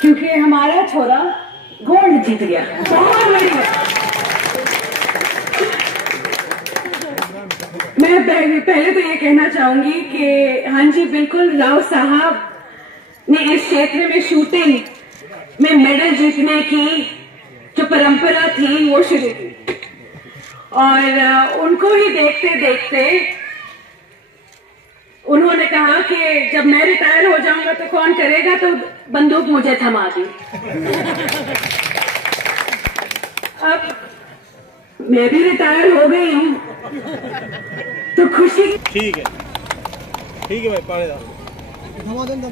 क्योंकि हमारा छोरा गोल्ड जीत गया। बहुत बढ़िया। मैं पहले तो ये कहना चाहूंगी कि हाँ जी बिल्कुल, राव साहब ने इस क्षेत्र में शूटिंग में मेडल जीतने की जो परंपरा थी वो शुरू की, और उनको ही देखते देखते उन्होंने कहा कि जब मैं रिटायर हो जाऊंगा तो कौन करेगा, तो बंदूक मुझे थमा दी। अब मैं भी रिटायर हो गई हूं तो खुशी। ठीक है भाई, पानी डाल अंडर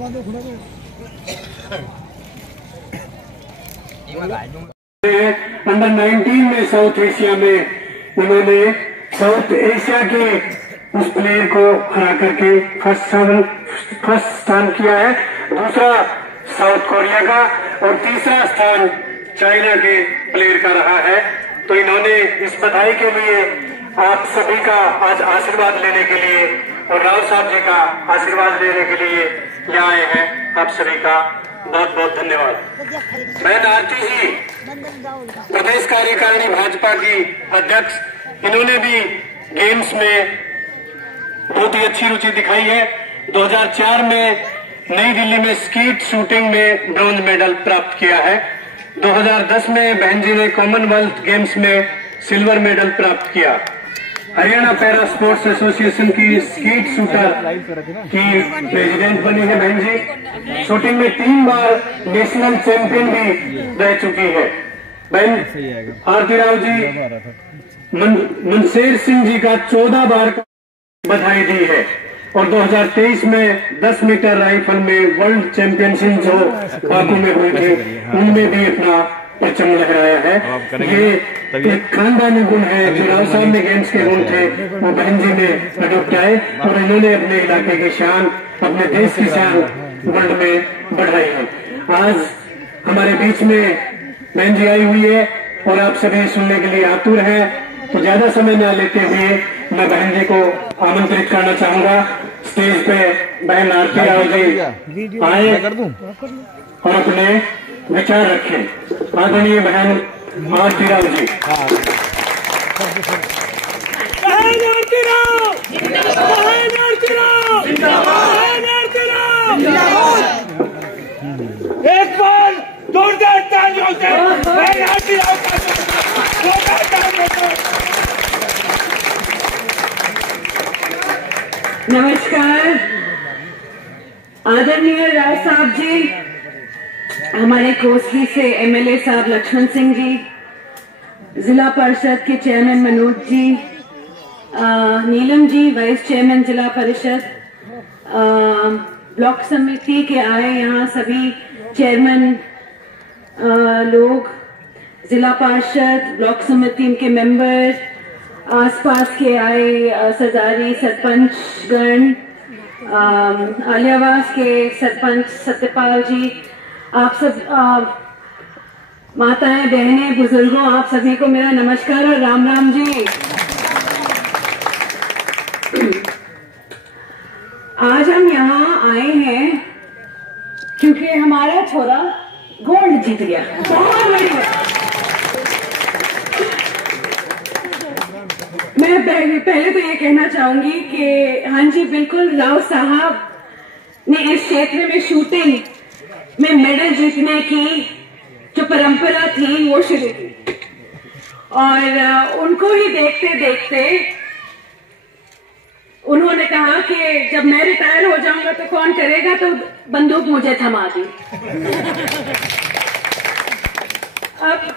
19 में साउथ एशिया में उन्होंने साउथ एशिया के उस प्लेयर को हरा करके फर्स्ट स्थान किया है, दूसरा साउथ कोरिया का और तीसरा स्थान चाइना के प्लेयर का रहा है। तो इन्होंने इस बधाई के लिए आप सभी का आज आशीर्वाद लेने के लिए और राव साहब जी का आशीर्वाद लेने के लिए यहाँ आए हैं। आप सभी का बहुत बहुत धन्यवाद। मैं आरती जी, प्रदेश कार्यकारिणी भाजपा की अध्यक्ष, इन्होंने भी गेम्स में बहुत ही अच्छी रुचि दिखाई है। 2004 में नई दिल्ली में स्कीट शूटिंग में ब्रॉन्ज मेडल प्राप्त किया है। 2010 में बहन जी ने कॉमनवेल्थ गेम्स में सिल्वर मेडल प्राप्त किया। हरियाणा पैरा स्पोर्ट्स एसोसिएशन की स्कीट शूटर की प्रेसिडेंट बनी है बहन जी। शूटिंग में 3 बार नेशनल चैंपियन भी रह चुकी है बहन। आरती राव जी मनसेर सिंह जी का 14 बार का बधाई दी है और 2023 में 10 मीटर राइफल में वर्ल्ड चैंपियनशिप जो बाकू में हुई थी उनमें भी अपना परचम लहराया है। ये एक खानदानी गुण है जो राव साहब में गेम्स के गुण थे वो बहन जी ने अडोप्ट आए और इन्होंने अपने इलाके की शान, अपने देश की शान वर्ल्ड में बढ़ाई है। आज हमारे बीच में बहन जी आई हुई है और आप सभी सुनने के लिए आतुर हैं। तो ज्यादा समय न लेते हुए मैं बहन जी को आमंत्रित करना चाहूंगा स्टेज पे। बहन आरती राव जी आए और अपने विचार रखें। आदरणीय बहन आरती राव जी। बहन आरती राव, बहन आरती राव, बहन आरती राव। एक बार जोरदार तालियों से बहन आरती राव का जोरदार तालियों। नमस्कार आदरणीय राव साहब जी, हमारे कोसली से एमएलए साहब लक्ष्मण सिंह जी, जिला परिषद के chairman Manoj ji, Neelam ji vice chairman जिला परिषद, ब्लॉक समिति के आए यहाँ सभी चेयरमैन लोग, जिला परिषद ब्लॉक समिति के मेंबर, आसपास के आए सरदारी सरपंच गण, आलियावास के सरपंच सत्यपाल जी, आप सब माताएं बहनें बुजुर्गों, आप सभी को मेरा नमस्कार और राम राम जी। आज हम यहाँ आए हैं क्योंकि हमारा छोरा गोल्ड जीत गया। बहुत बढ़िया। मैं पहले तो ये कहना चाहूंगी कि हाँ जी बिल्कुल, राव साहब ने इस क्षेत्र में शूटिंग में मेडल जीतने की जो परंपरा थी वो शुरू की, और उनको ही देखते देखते उन्होंने कहा कि जब मैं रिटायर हो जाऊंगा तो कौन करेगा, तो बंदूक मुझे थमा दी। अब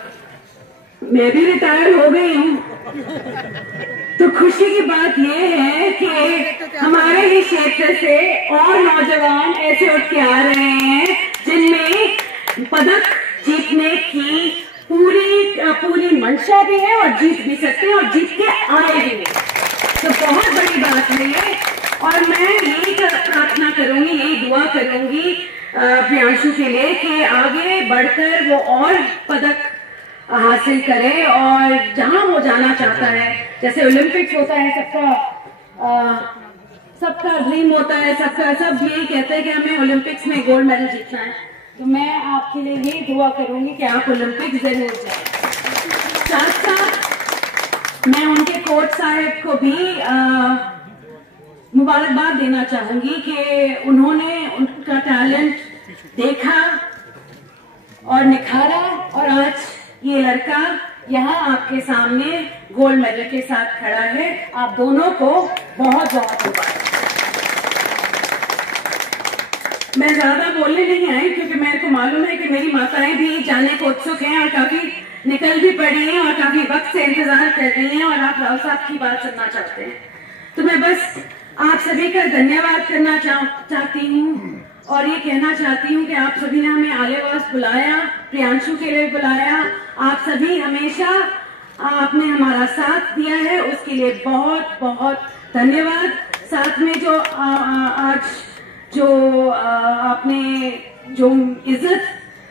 मैं भी रिटायर हो गई हूं तो खुशी की बात यह है कि हमारे ही क्षेत्र से और नौजवान ऐसे उठ के आ रहे हैं जिनमें पदक जीतने की पूरी मंशा भी है और जीत भी सकते हैं और जीत के आए भी हैं। तो बहुत बड़ी बात है ये, और मैं यही प्रार्थना करूंगी, यही दुआ करूंगी प्रियांशु के लिए कि आगे बढ़कर वो और पदक हासिल करे और जहां वो जाना चाहता है, जैसे ओलंपिक्स होता है, सबका ड्रीम होता है, सब यही कहते हैं कि हमें ओलंपिक्स में गोल्ड मेडल जीतना है। तो मैं आपके लिए ये दुआ करूंगी कि आप ओलंपिक जरूर जाएं। साथ साथ मैं उनके कोच साहब को भी मुबारकबाद देना चाहूंगी कि उन्होंने उनका टैलेंट देखा और निखारा और आज ये लड़का यहाँ आपके सामने गोल्ड मेडल के साथ खड़ा है। आप दोनों को बहुत बहुत मुबारक। मैं ज्यादा बोलने नहीं आई क्योंकि मेरे को मालूम है कि मेरी माताएं भी जाने को उत्सुक हैं और काफी निकल भी पड़ी हैं और काफी वक्त से इंतजार कर रही हैं और आप राव साहब की बात सुनना चाहते हैं। तो मैं बस आप सभी का धन्यवाद करना चाहती हूँ और ये कहना चाहती हूँ कि आप सभी ने हमें आलेवास बुलाया, प्रियांशु के लिए बुलाया। आप सभी हमेशा आपने हमारा साथ दिया है, उसके लिए बहुत बहुत धन्यवाद। साथ में जो आज जो आपने जो इज्जत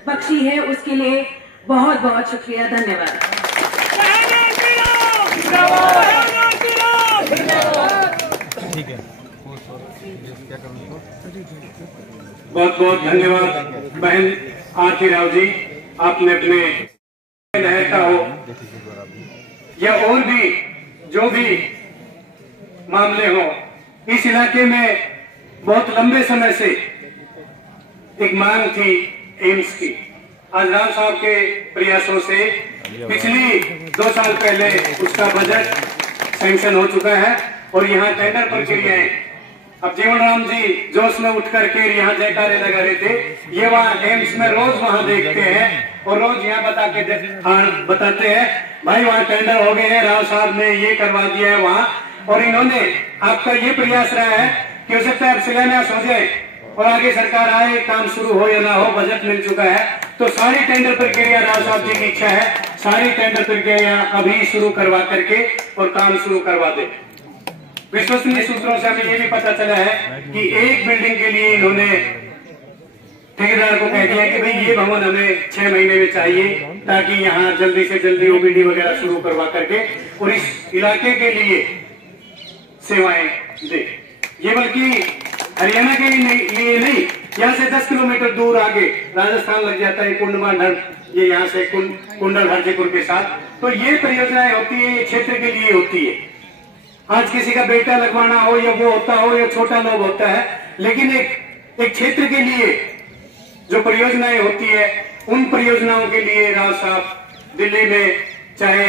बख्शी है उसके लिए बहुत बहुत शुक्रिया, धन्यवाद। ठीक है, बहुत बहुत धन्यवाद बहन आरती राव जी। आपने अपने लहर का हो या और भी जो भी मामले हो, इस इलाके में बहुत लंबे समय से एक मांग थी एम्स की। आज राव साहब के प्रयासों से पिछली 2 साल पहले उसका बजट सैंक्शन हो चुका है और यहाँ टेंडर प्रक्रियाएं। अब जीवन राम जी जोश में उठ करके यहाँ जयकारे लगा रहे थे। ये वहाँ एम्स में रोज वहाँ देखते हैं और रोज यहाँ बताते हैं भाई वहाँ टेंडर हो गए हैं, राव साहब ने ये करवा दिया है वहाँ। और इन्होंने आपका ये प्रयास रहा है कि हो सकता है अब शिलान्यास हो जाए और आगे सरकार आए, काम शुरू हो या ना हो, बजट मिल चुका है तो सारी टेंडर प्रक्रिया राव साहब जी की इच्छा है सारी टेंडर प्रक्रिया अभी शुरू करवा करके और काम शुरू करवा दे। विश्वसनीय सूत्रों से हमें ये भी पता चला है कि एक बिल्डिंग के लिए इन्होंने ठेकेदार को कह दिया कि भाई ये भवन हमें 6 महीने में चाहिए ताकि यहाँ जल्दी से जल्दी ओपीडी वगैरह शुरू करवा करके और इस इलाके के लिए सेवाएं दे। ये बल्कि हरियाणा के लिए नहीं, यहाँ से 10 किलोमीटर दूर आगे राजस्थान लग जाता है कुंडमांडर, ये यहाँ से कुंडल हरजीपुर के साथ। तो ये परियोजनाएं होती है, ये क्षेत्र के लिए होती है। आज किसी का बेटा लगवाना हो या वो होता हो या छोटा लोग होता है, लेकिन एक क्षेत्र के लिए जो परियोजनाएं होती है उन परियोजनाओं के लिए राव साहब दिल्ली में चाहे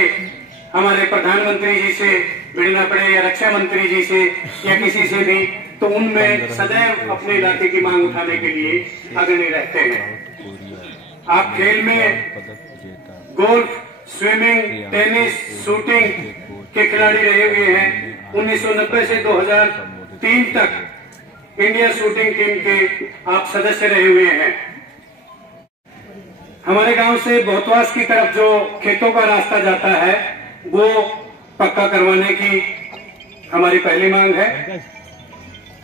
हमारे प्रधानमंत्री जी से मिलना पड़े या रक्षा मंत्री जी से या किसी से भी, तो उनमें सदैव अपने इलाके की मांग उठाने के लिए अग्रणी रहते हैं। आप खेल में गोल्फ, स्विमिंग, टेनिस, शूटिंग के खिलाड़ी रहे हुए हैं। 1990 से 2003 तक इंडिया शूटिंग टीम के आप सदस्य रहे हुए हैं। हमारे गांव से बहुतवास की तरफ जो खेतों का रास्ता जाता है वो पक्का करवाने की हमारी पहली मांग है।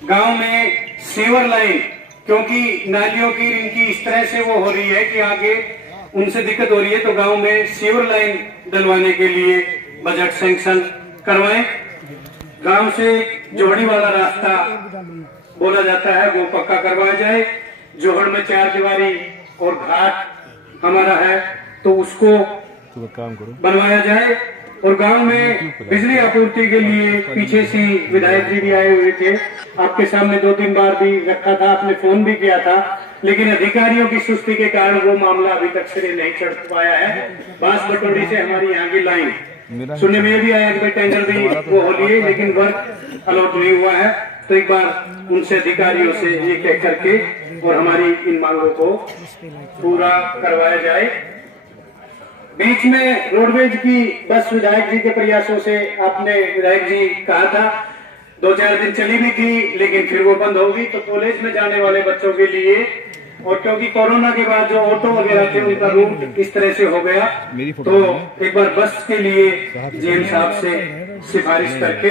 गांव में सीवर लाइन, क्योंकि नालियों की इनकी इस तरह से वो हो रही है कि आगे उनसे दिक्कत हो रही है, तो गांव में सीवर लाइन डलवाने के लिए बजट सैंक्शन करवाएं। गांव से जोहड़ी वाला रास्ता बोला जाता है वो पक्का करवाया जाए। जोहड़ में 4 दीवारी और घाट हमारा है तो उसको बनवाया जाए। और गांव में बिजली आपूर्ति के लिए पीछे से विधायक जी भी आए हुए थे, आपके सामने 2-3 बार भी रखा था, आपने फोन भी किया था, लेकिन अधिकारियों की सुस्ती के कारण वो मामला अभी तक सिरे नहीं चढ़ पाया है। बांस बटोरी से हमारी यहाँ की लाइन सुनने में भी आया कि टेंडर भी वो हो लिए लेकिन वर्क अलॉट नहीं हुआ है। तो एक बार उनसे अधिकारियों से ये कह करके और हमारी इन मांगों को पूरा करवाया जाए। बीच में रोडवेज की बस विधायक जी के प्रयासों से आपने विधायक जी कहा था 2-4 दिन चली भी थी लेकिन फिर वो बंद होगी, तो कॉलेज में जाने वाले बच्चों के लिए और क्योंकि कोरोना के बाद जो ऑटो वगैरह थे उनका रूट इस तरह से हो गया, तो एक बार बस के लिए जेएम साहब से सिफारिश करके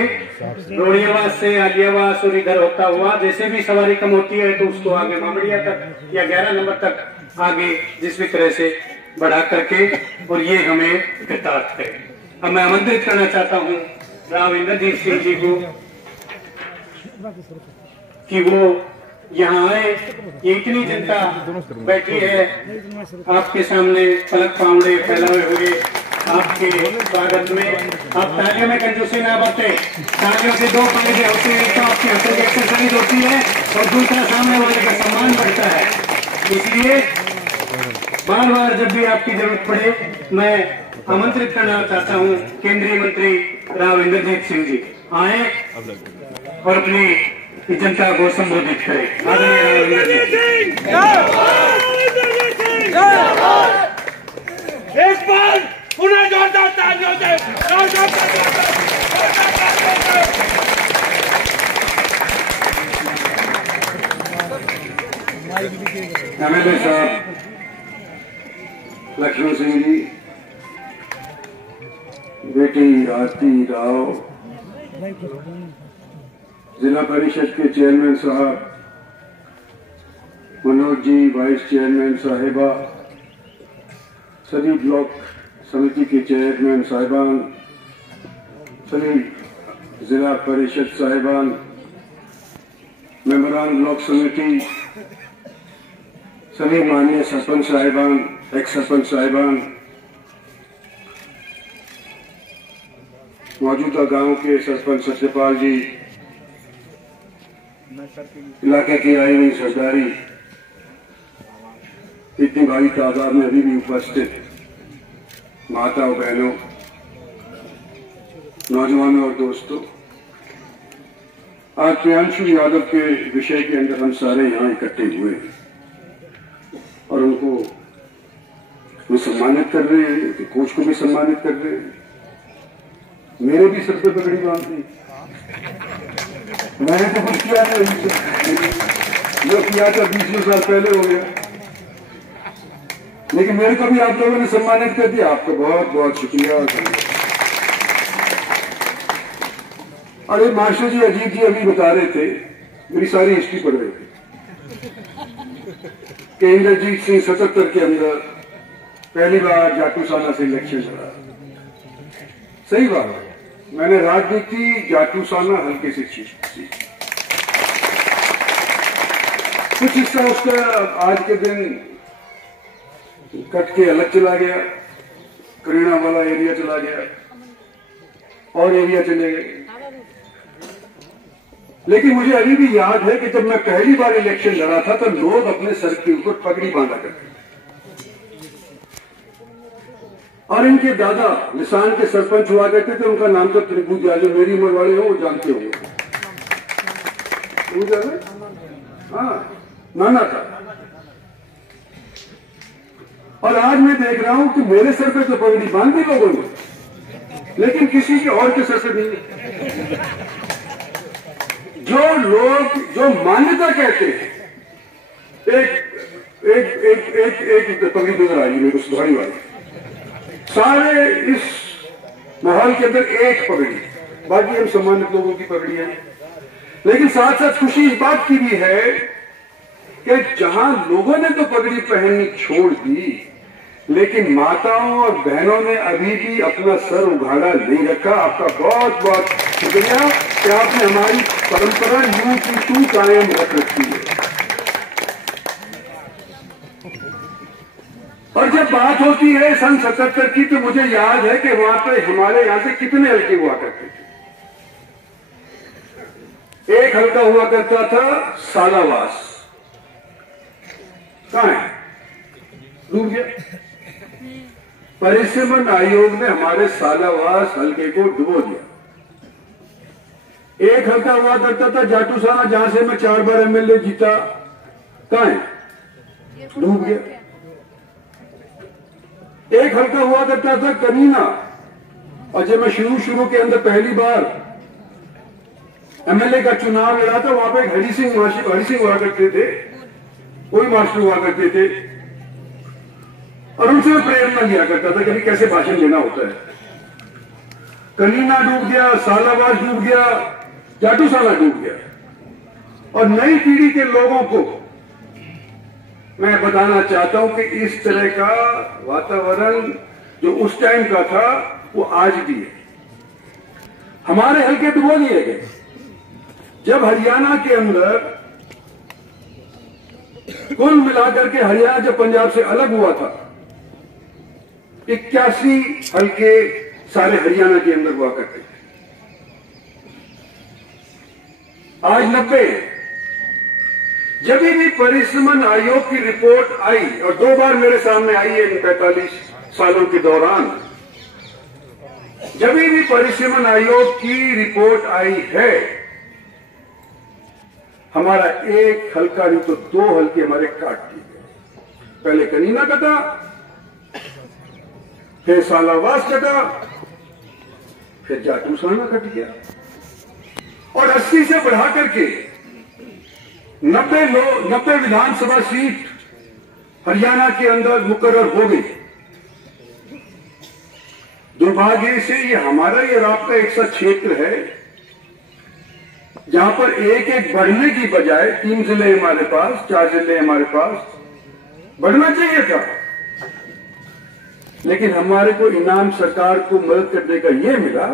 रोड़ियावास से आलियावास और इधर होता हुआ जैसे भी सवारी कम होती है तो उसको आगे मामड़िया तक या 11 नंबर तक आगे जिस भी तरह से बढ़ा करके और ये हमें कृतार्थ है। अब मैं आमंत्रित करना चाहता हूँ राव इंद्रजीत सिंह जी को कि वो यहाँ आए, ये इतनी जनता बैठी है आपके सामने, पलक पावड़े फैलाए हुए आपके स्वागत में। आप तालियों में कंजूसी ना बरते, तालियों के दो फायदे होते हैं, एक तो आपकी हंसी एक्सरसाइज होती है और दूसरा सामने वाले का सम्मान बढ़ता है। इसलिए बार बार जब भी आपकी जरूरत पड़े मैं आमंत्रित करना चाहता हूं केंद्रीय मंत्री राव इंद्रजीत सिंह जी आए और अपनी जनता को संबोधित करें। आदरणीय एक बार पुनः जोरदार तालियों से एमएलए साहब लक्ष्मण सिंह जी, बेटी आरती राव, जिला परिषद के चेयरमैन साहब मनोज जी, वाइस चेयरमैन साहिबा, सभी ब्लॉक समिति के चेयरमैन साहिबान, सभी जिला परिषद साहिबान, मेंबरान ब्लॉक समिति, सभी माननीय सरपंच साहिबान, एक्स सरपंच साहिबान, मौजूदा गांव के सरपंच सत्यपाल जी, इलाके की आई हुई सरदारी, इतनी भारी तादाद में अभी भी उपस्थित माताओं, बहनों, नौजवानों और दोस्तों, आज प्रियांशु यादव के विषय के अंदर हम सारे यहाँ इकट्ठे हुए हैं और उनको वो सम्मानित कर रहे हैं, कि कोच को भी सम्मानित कर रहे हैं। मेरे भी सर पे पगड़ी बांध दी, मैंने तो कुछ किया नहीं, जो किया था 20 साल पहले हो गया, लेकिन मेरे को भी आप लोगों ने सम्मानित कर दिया। आपका बहुत बहुत शुक्रिया। और ये मास्टर जी, अजीत जी अभी बता रहे थे, मेरी सारी हिस्ट्री पढ़ रहे थे कि इंद्रजीत सिंह 77 के अंदर पहली बार जाटूसाना से इलेक्शन लड़ा। सही बात है, मैंने राजनीति जाटूसाना हल्के से सीखी। कुछ हिस्सा उसका आज के दिन कट के अलग चला गया, करीना वाला एरिया चला गया और एरिया चले गए। लेकिन मुझे अभी भी याद है कि जब मैं पहली बार इलेक्शन लड़ा था तो लोग अपने सर के ऊपर पगड़ी बांधा करते और इनके दादा निशान के सरपंच हुआ करते थे, उनका नाम था त्रिभुजा। जो मेरी उम्र वाले हो वो जानते होंगे, हाँ, नाना था। और आज मैं देख रहा हूं कि मेरे सर पे तो पगड़ी बांध दी लोगों ने, लेकिन किसी के और के सर पे नहीं। जो लोग जो मान्यता कहते हैं, एक एक एक एक एक पगड़ी नजर आई मेरे को, सुधारी वाली, सारे इस माहौल के अंदर एक पगड़ी, बाकी हम सम्मानित लोगों की पगड़ी है। लेकिन साथ साथ खुशी इस बात की भी है कि जहां लोगों ने तो पगड़ी पहननी छोड़ दी, लेकिन माताओं और बहनों ने अभी भी अपना सर उघाड़ा नहीं रखा। आपका बहुत बहुत शुक्रिया कि आपने हमारी परंपरा यूं की तू कायम रख रखी है। और जब बात होती है सन 77 की, तो मुझे याद है कि वहां पे हमारे यहां से कितने हल्के हुआ करते थे। एक हल्का हुआ करता था सालावास, कहां है, डूब गया। परिसीमन आयोग ने हमारे सालावास हल्के को डुबो दिया। एक हल्का हुआ करता था जाटूसाना, जहां से मैं 4 बार एमएलए जीता, कहां है, डूब गया। एक हल्का हुआ करता था करीना, और जब मैं शुरू के अंदर पहली बार एमएलए का चुनाव लड़ा था, वहां पे हरि सिंह हुआ करते थे, कोई मास्टर हुआ करते थे, और उनसे मैं प्रेरणा लिया करता था कि कैसे भाषण देना होता है। करीना डूब गया, सालावास डूब गया, जाटूसाना डूब गया। और नई पीढ़ी के लोगों को मैं बताना चाहता हूं कि इस तरह का वातावरण जो उस टाइम का था वो आज भी है। हमारे हल्के डुबो दिए गए। जब हरियाणा के अंदर कुल मिलाकर के हरियाणा जब पंजाब से अलग हुआ था 81 हल्के सारे हरियाणा के अंदर हुआ करते थे, आज 90। जब भी परिसमन आयोग की रिपोर्ट आई, और 2 बार मेरे सामने आई है इन 45 सालों के दौरान, जब भी परिसमन आयोग की रिपोर्ट आई है, हमारा 1 हल्का नहीं तो 2 हल्के हमारे काट दिए गए। पहले कनीना कटा, फिर सालावास कटा, फिर जाटूसाना कट गया, और 80 से बढ़ा करके 90 विधानसभा सीट हरियाणा के अंदर मुकर्रर हो गई। दुर्भाग्य से ये हमारा ये आपका एक सा क्षेत्र है जहां पर एक बढ़ने की बजाय 3 जिले हमारे पास, 4 जिले हमारे पास, बढ़ना चाहिए था, लेकिन हमारे को इनाम सरकार को मदद करने का यह मिला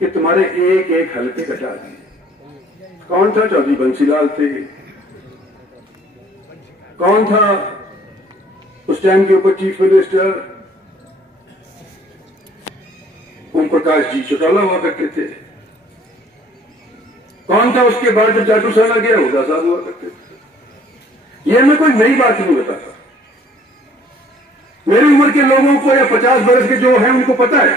कि तुम्हारे एक हल्के कटा दिए। कौन था? चौधरी बंसीलाल थे। कौन था उस टाइम के ऊपर चीफ मिनिस्टर? ओम प्रकाश जी चौटाला हुआ करते थे। कौन था उसके बाद जब जाटूसाना गया? हुड्डा साहब हुआ करते थे। यह मैं कोई नई बात नहीं बताता, मेरी उम्र के लोगों को या 50 बरस के जो हैं उनको पता है,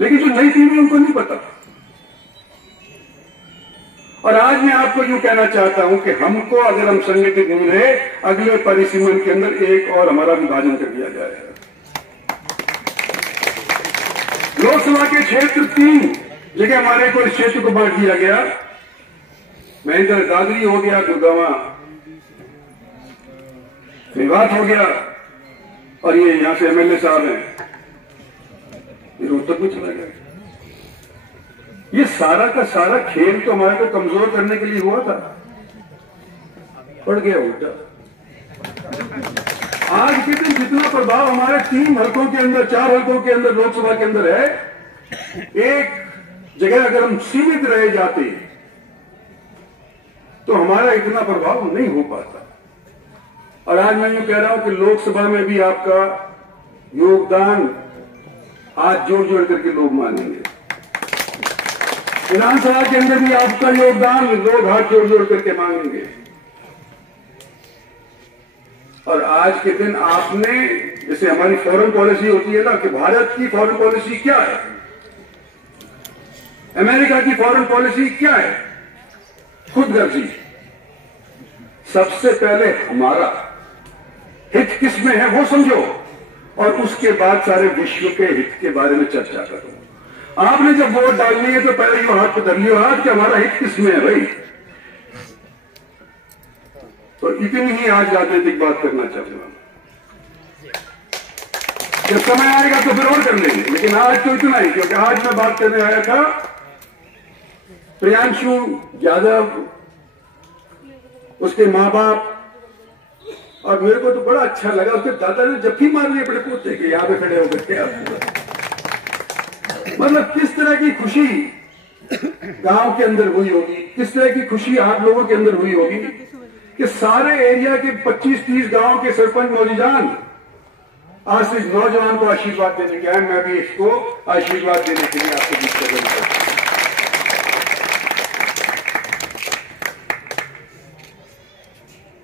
लेकिन जो नई पीढ़ी उनको नहीं पता। और आज मैं आपको यूं कहना चाहता हूं कि हमको, अगर हम संगठित नहीं रहे, अगले परिसीमन के अंदर एक और हमारा विभाजन कर दिया जाएगा। लोकसभा के क्षेत्र 3 जगह हमारे को इस क्षेत्र को बांट दिया गया। महेंद्र दादरी हो गया, दुर्गावा विवाद हो गया, और ये यहां से एमएलए साहब हैं, ये रोहतक में चला गया। ये सारा का सारा खेल तो हमारे को कमजोर करने के लिए हुआ था, पड़ गया उल्टा। आज के दिन जितना प्रभाव हमारे 3 हल्कों के अंदर, 4 हल्कों के अंदर लोकसभा के अंदर है, एक जगह अगर हम सीमित रह जाते तो हमारा इतना प्रभाव नहीं हो पाता। और आज मैं ये कह रहा हूं कि लोकसभा में भी आपका योगदान हाथ जोड़ जोड़ करके लोग मानेंगे, विधानसभा के अंदर भी आपका योगदान लोग हाथ जोड़ जोड़ करके मांगेंगे। और आज के दिन आपने, जैसे हमारी फॉरेन पॉलिसी होती है ना, कि भारत की फॉरेन पॉलिसी क्या है, अमेरिका की फॉरेन पॉलिसी क्या है, खुदगर्जी। सबसे पहले हमारा हित किसमें है वो समझो, और उसके बाद सारे विश्व के हित के बारे में चर्चा करो। आपने जब वोट डालनी है तो पहले यू हाथ पे धर लियो हाथ कि हमारा हित किसमें है भाई। तो इतनी ही आज राजनीतिक बात करना चाहूंगा, जब समय आएगा तो फिर और कर लेंगे, लेकिन आज तो इतना ही, क्योंकि आज मैं बात करने आया था प्रियांशु यादव, उसके मां बाप, और मेरे को तो बड़ा अच्छा लगा, उसके दादा ने जफ्फी मार लिए अपने पोते के, यहां पे खड़े होकर के। मतलब किस तरह की खुशी गांव के अंदर हुई होगी, किस तरह की खुशी आप लोगों के अंदर हुई होगी कि सारे एरिया के 25-30 गांव के सरपंच नौजवान आज से नौजवान को आशीर्वाद देने के आए। मैं भी इसको आशीर्वाद देने के लिए आपको बीच कर,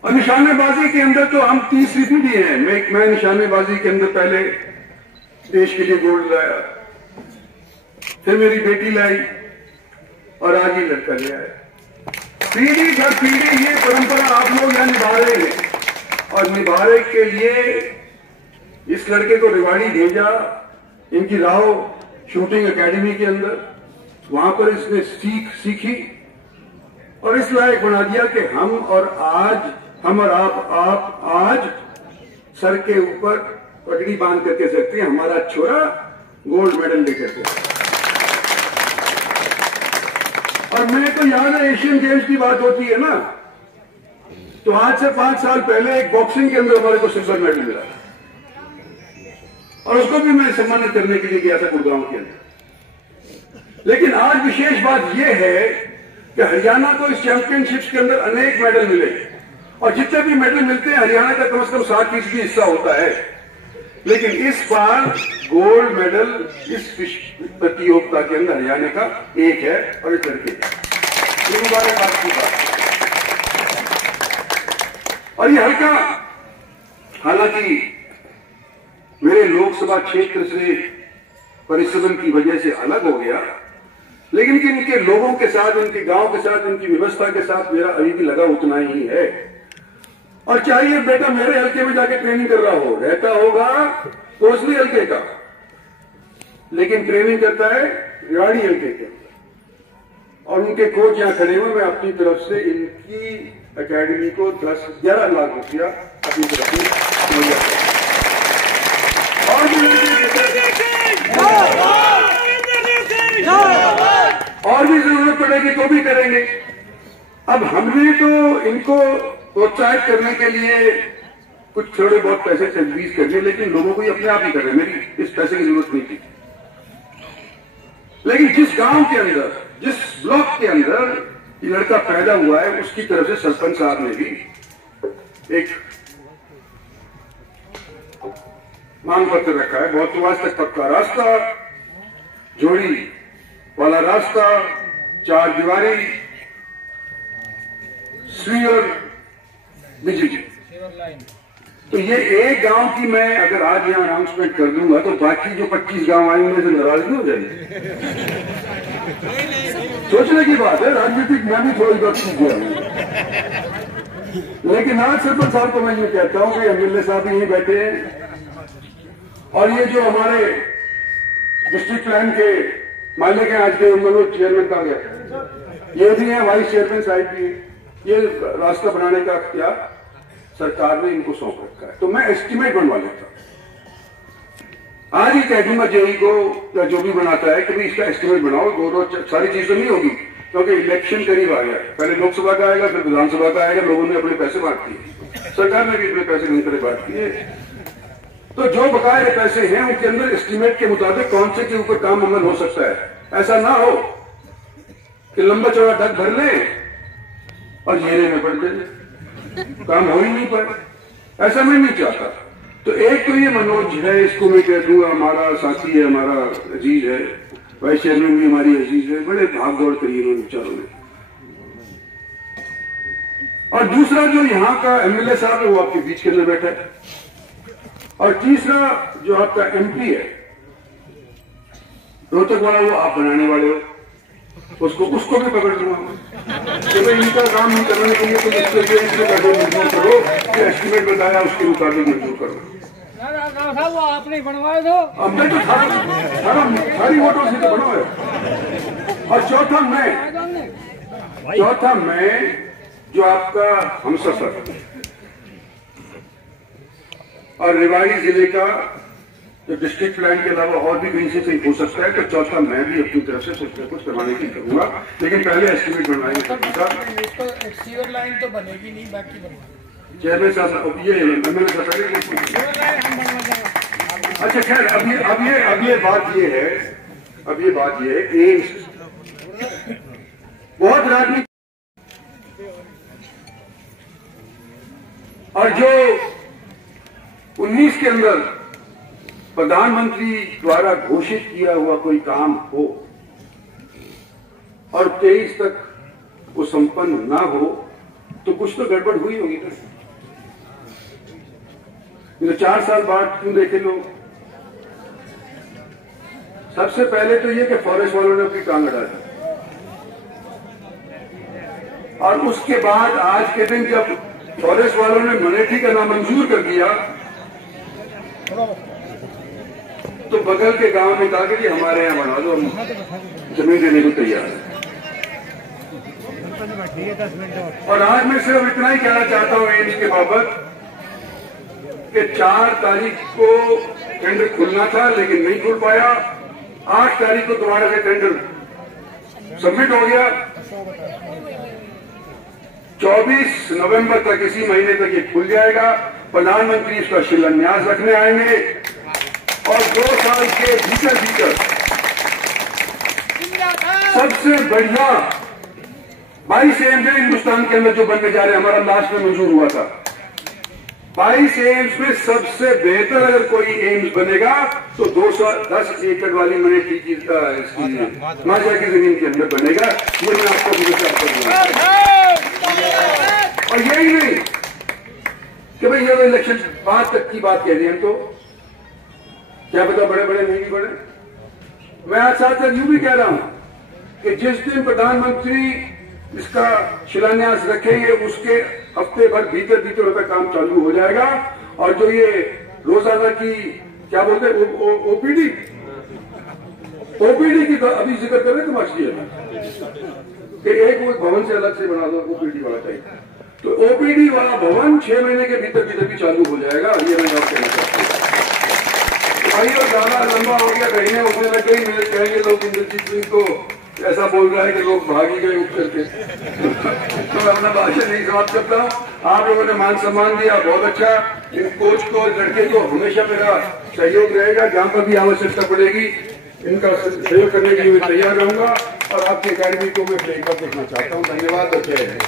और निशानेबाजी के अंदर तो हम 30 रिपीट दिए हैं। मैं निशानेबाजी के अंदर पहले देश के लिए गोल्ड लाया, फिर मेरी बेटी लाई, और आज ये लड़का ले आया। पीढ़ी दर पीढ़ी ये परंपरा आप लोग यहां निभा रहे हैं, और निभाने के लिए इस लड़के को रेवाड़ी भेजा, इनकी राव शूटिंग एकेडमी के अंदर, वहां पर इसने सीखी और इस लायक बना दिया कि हम और आप आज सर के ऊपर पगड़ी बांध करके सकते हैं, हमारा छोरा गोल्ड मेडल लेकर के। और मैं तो याद है एशियन गेम्स की बात होती है ना, तो आज से 5 साल पहले एक बॉक्सिंग के अंदर हमारे को सिल्वर मेडल मिला, और उसको भी मैं सम्मानित करने के लिए गया था गुड़गांव के अंदर। लेकिन आज विशेष बात यह है कि हरियाणा को इस चैंपियनशिप्स के अंदर अनेक मेडल मिले, और जितने भी मेडल मिलते हैं हरियाणा का कम से कम 60% हिस्सा होता है। लेकिन इस बार गोल्ड मेडल इस प्रतियोगिता के अंदर हरियाणा का एक है, और एक लड़के का। ये मुबारकबाद की बात। और ये हल्का, हालांकि मेरे लोकसभा क्षेत्र से परिश्रम की वजह से अलग हो गया, लेकिन कि इनके लोगों के साथ, इनके गांव के साथ, इनकी व्यवस्था के साथ मेरा अभी भी लगा उतना ही है। और चाहे ये बेटा मेरे हल्के में जाके ट्रेनिंग कर रहा हो, रहता होगा कोसली हल्के का, लेकिन ट्रेनिंग करता है रेवाड़ी हल्के के, और उनके कोच यहां खड़े हुए। मैं अपनी तरफ से इनकी एकेडमी को 10-11 लाख रुपया अपनी तरफ से मुहैया करूं। और भी जरूरत पड़ेगी तो भी करेंगे। अब हमने तो इनको प्रोत्साहित करने के लिए कुछ थोड़े बहुत पैसे तजवीज कर लिए, लेकिन लोगों को ये अपने आप ही कर रहे हैं, मेरी इस पैसे की जरूरत नहीं थी। लेकिन जिस गांव के अंदर, जिस ब्लॉक के अंदर ये लड़का पैदा हुआ है, उसकी तरफ से सरपंच साहब ने भी एक मांग पत्र रखा है। बहुत आज तक पक्का रास्ता, जोड़ी वाला रास्ता, 4 दीवारी, सीवर, बिजली। तो ये एक गांव की मैं अगर आज यहां अनाउंसमेंट कर दूंगा तो बाकी जो 25 गांव आएंगे से नाराज नहीं हो जाएंगे। सोचने की बात है, राजनीतिक मैं भी थोड़ी बहुत सीख गया हूं। लेकिन आज सरपंच साहब को मैं ये कहता हूं कि एमएलए साहब यहीं बैठे हैं, और ये जो हमारे डिस्ट्रिक्ट प्लान के मालिक हैं, आज के मनोज चेयरमैन कहा गया, ये भी है, वाइस चेयरमैन साहिब भी है। ये रास्ता बनाने का अख्तियार सरकार ने इनको सौंप रखा है। तो मैं एस्टीमेट बनवा लेता हूं, आज ही कह दूंगा जेई को या जो भी बनाता है कि भाई इसका एस्टीमेट बनाओ। दो सारी चीज तो नहीं होगी, क्योंकि इलेक्शन करीब आ गया, पहले लोकसभा का आएगा, फिर विधानसभा का आएगा। लोगों ने अपने पैसे बांट दिए, सरकार ने भी अपने पैसे मिलकर बांट दिए। तो जो बकाये पैसे हैं उनके अंदर एस्टीमेट के मुताबिक कौन से के ऊपर काम अमल हो सकता है। ऐसा ना हो कि लंबा चौड़ा डग भर ले और जेल में पड़ जाए, काम हो ही नहीं पाए। ऐसा मैं नहीं चाहता। तो एक तो ये मनोज है, इसको मैं कह दूंगा हमारा साथी है, हमारा अजीज है, वाइस चेयरमैन भी हमारी अजीज है, बड़े भाग दौड़ करी इन्होंने विचारों में। और दूसरा जो यहाँ का एमएलए साहब है वो आपके बीच के अंदर बैठा है, और तीसरा जो आपका एमपी है रोहतक वाला, वो आप बनाने वाले हो, उसको भी पकड़ लूंगा कि भाई इनका काम नहीं करने के लिए तो इसमें मंजूर करो, कि एस्टीमेट बताया उसके मुताबिक मंजूर करो। वो आपने बनवाया था, अब मैं तो सारी वोटों से तो बनवाया। और चौथा मैं जो आपका हमसफर और रेवाड़ी जिले का जो डिस्ट्रिक्ट प्लान के अलावा और भी कहीं से कहीं हो सकता है, तो चौथा मैं भी अपनी तरफ से कुछ करवाने की करूंगा, लेकिन पहले एस्टीमेट बनवाएंगे। सीवर लाइन तो बनेगी नहीं, बाकी बनवा चेयरमैन साहब ये एमएलए साहब अच्छा खैर अब ये बात ये है एम्स बहुत राजनीति, और जो 19 के अंदर प्रधानमंत्री द्वारा घोषित किया हुआ कोई काम हो और 23 तक वो संपन्न ना हो, तो कुछ तो गड़बड़ हुई होगी ना। तो 4 साल बाद क्यों देखे लोग? सबसे पहले तो ये कि फॉरेस्ट वालों ने अपनी टांग अड़ा दी, और उसके बाद आज के दिन जब फॉरेस्ट वालों ने मनेठी का नामंजूर कर दिया, तो बगल के गांव में कहा कि हमारे यहां बना दो, हम जमीन देने को तैयार है। और आज मैं सिर्फ इतना ही कहना चाहता हूं एम्स के बाबत कि 4 तारीख को टेंडर खुलना था लेकिन नहीं खुल पाया। 8 तारीख को दोबारा से टेंडर सबमिट हो गया। 24 नवंबर तक, इसी महीने तक ये खुल जाएगा। प्रधानमंत्री इसका शिलान्यास रखने आएंगे और 2 साल के भीतर सबसे बढ़िया 22 एम्स हिंदुस्तान के अंदर जो बनने जा रहे हैं, हमारा लास्ट में मंजूर हुआ था। 22 एम्स में सबसे बेहतर अगर कोई एम्स बनेगा तो 210 एकड़ वाली मिलिट्री की माजा की जमीन के अंदर बनेगा। ये मैं आपको विचार कर रहा हूं। और यही नहीं कि भाई ये इलेक्शन बाद तक की बात कह रही है, तो क्या पता बड़े बड़े नहीं बड़े। मैं आज साथ साथ यूं भी कह रहा हूं कि जिस दिन प्रधानमंत्री इसका शिलान्यास रखेंगे उसके हफ्ते भर भीतर भीतर का काम चालू हो जाएगा। और जो ये रोजाना की क्या बोलते हैं ओपीडी की तो अभी जिक्र कर रहे थे मछली कि एक वो भवन से अलग से बना दो ओपीडी वाला चाहिए, तो ओपीडी वाला भवन 6 महीने के भीतर भीतर भी चालू हो जाएगा। ये मैं बात कहना चाहता हूँ। भाई और ज्यादा लंबा हो गया, कहीं उठने लग गई, मेरे कहेंगे लोग इंद्रजीत सिंह को ऐसा बोल रहा है कि लोग भाग ही गए उठ करके। तो मैं अपना भाषण नहीं समाप्त करता हूँ। आप लोगों ने मान सम्मान दिया, बहुत अच्छा। इन कोच को लड़के को हमेशा मेरा सहयोग रहेगा, जहां पर भी आवश्यकता पड़ेगी इनका सहयोग करने के लिए मैं तैयार रहूंगा। और आपकी अकेडमी को मैं एक बार देखना चाहता हूँ। धन्यवाद और जय हिंद।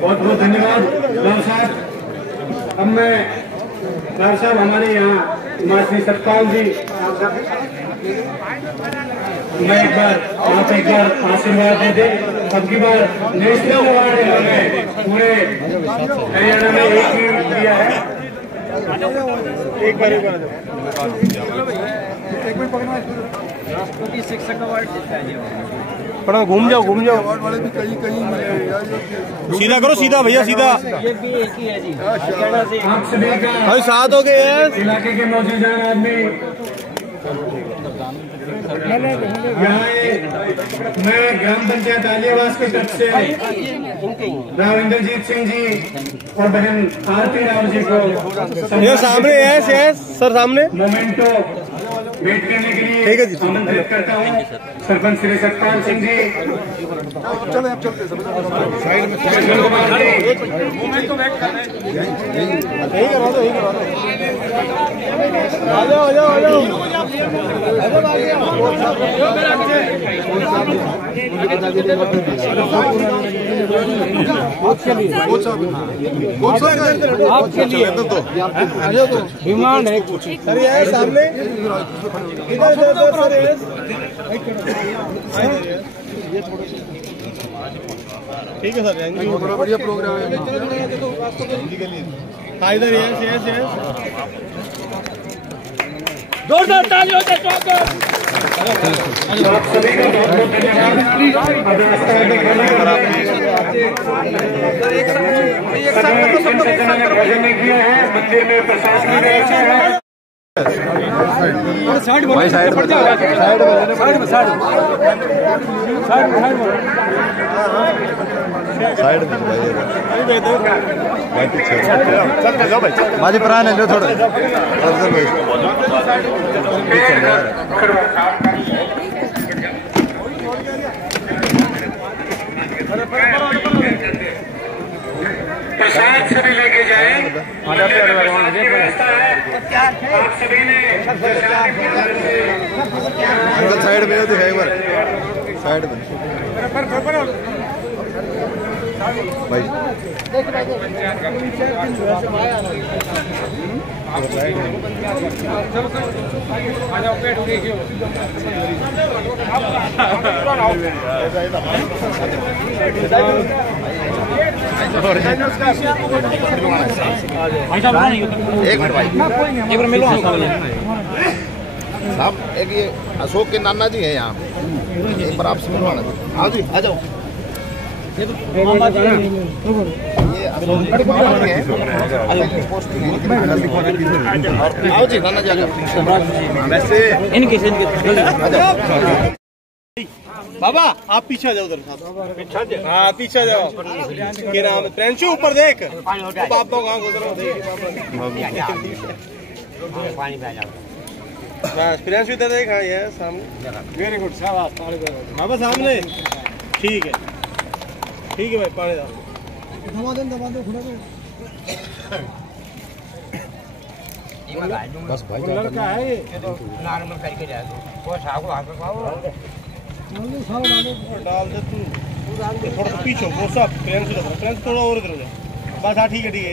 बहुत बहुत धन्यवाद राव साहब। अब मैं राव साहब हमारे यहाँ मासी सतपाल जी, मैं आप एक बार आशीर्वाद दे दें। अब की बार नेशनल अवार्ड इन्होंने पूरे हरियाणा में एक ही दिया है। एक बार राष्ट्रपति शिक्षक अवार्ड जीता है। पढ़ो, घूम जाओ अवार्ड वाले भी कहीं कहीं मिले यार। सीधा करो, सीधा भैया सीधा। ये भी एक ही है जी, हरियाणा से। आप सभी का भाई साथ हो गए हैं इलाके के मौजूदान आदमी यहाँ मैं ग्राम पंचायत आलियावास की तरफ से राव इंद्रजीत सिंह जी और बहन आरती राव जी को ये सामने है सर, सामने मोमेंटो वेट करने के लिए ठीक है जी। आमंत्रित करता हूँ। सरपंच श्री सतपाल सिंह जी, चले आप चलते आपके लिए डिमांड है कुछ। सर ये सामने इधर सर ठीक है सर, थैंक यू। बड़ा बढ़िया प्रोग्राम है। हाँ इधर यस जोरदार तालियों से स्वागत। आप सभी का बहुत बहुत धन्यवाद। अब रास्ता में भोजन नहीं किया है, मंदिर में प्रसाद की व्यवस्था है। साइड में साइड में माझे प्राण है थोड़ा प्रसाद सभी लेके जाएं। व्यवस्था है, आप सभी ने अंकल साइड में दिखाई एक बार, साइड में भाई एक मिनट भाई, एक बार मिलो साहब। एक ये अशोक के नाना जी हैं यहाँ, एक बार आपसे मिलवाना। हाँ जी आ जाओ। ये आओ जी नाना जी, वैसे इनके बाबा आप पीछे जाओ उधर, हाँ पीछे जाओ। क्या नाम है? प्रेंशु ऊपर देख, पापा कहाँ गुजरा बस प्रेंशु इधर देख। हाँ ये सामने, वेरी गुड बाबा सामने। ठीक है भाई, पानी डाल। बस भाई लड़का है ये डाल दे तू थोड़ा सा पीछे वो सब फ्रेंड्स थोड़ा और इधर हो जा बस। हाँ ठीक है ठीक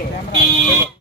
है